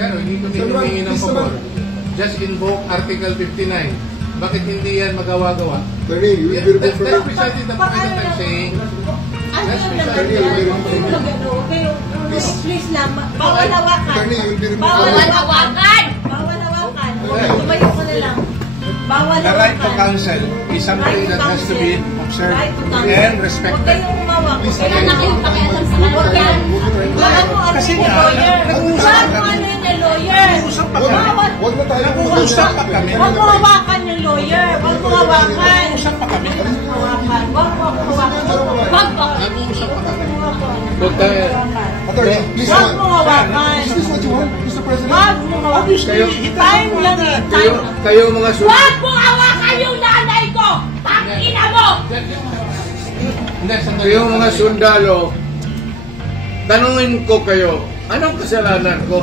Sir, hindi kami humingi ng pabor. Just invoke Article 59. Bakit hindi yan magawa-gawa? Attorney, you will be removed from That's precisely the point that I'm saying. That's precisely the point. Please lang, bawal hawakan. Attorney, you will be removed Bawal from hawakan! Bawal hawakan. Tumayo ko na lang. Bawal The right to hawakan. counsel is something that has to be observed Right to counsel. and Huwag respected. kayong umawak. Wala na kayong pakialam sa kanila. Bawal mo ano Kasi yung nga, lawyer. nag-uusap Bawal mo ano yung lawyer. Nag-uusap pa kami. Bawal. Huwag na tayo Nag-uusap pa kami. Huwag mo hawakan yung lawyer. Huwag mo hawakan. Nag-uusap pa kami. Hawakan. Huwag mo hawakan. Wag po. Huwag tayo. Attorney, please. Huwag mo hawakan. Is this what you want, Mr. President? Huwag mo hawakan. Time lang eh. Time. Kayo mga Wag mo hawakan yung nanay ko! Tangina mo! Kayong mga sundalo, tanungin ko kayo, anong kasalanan ko?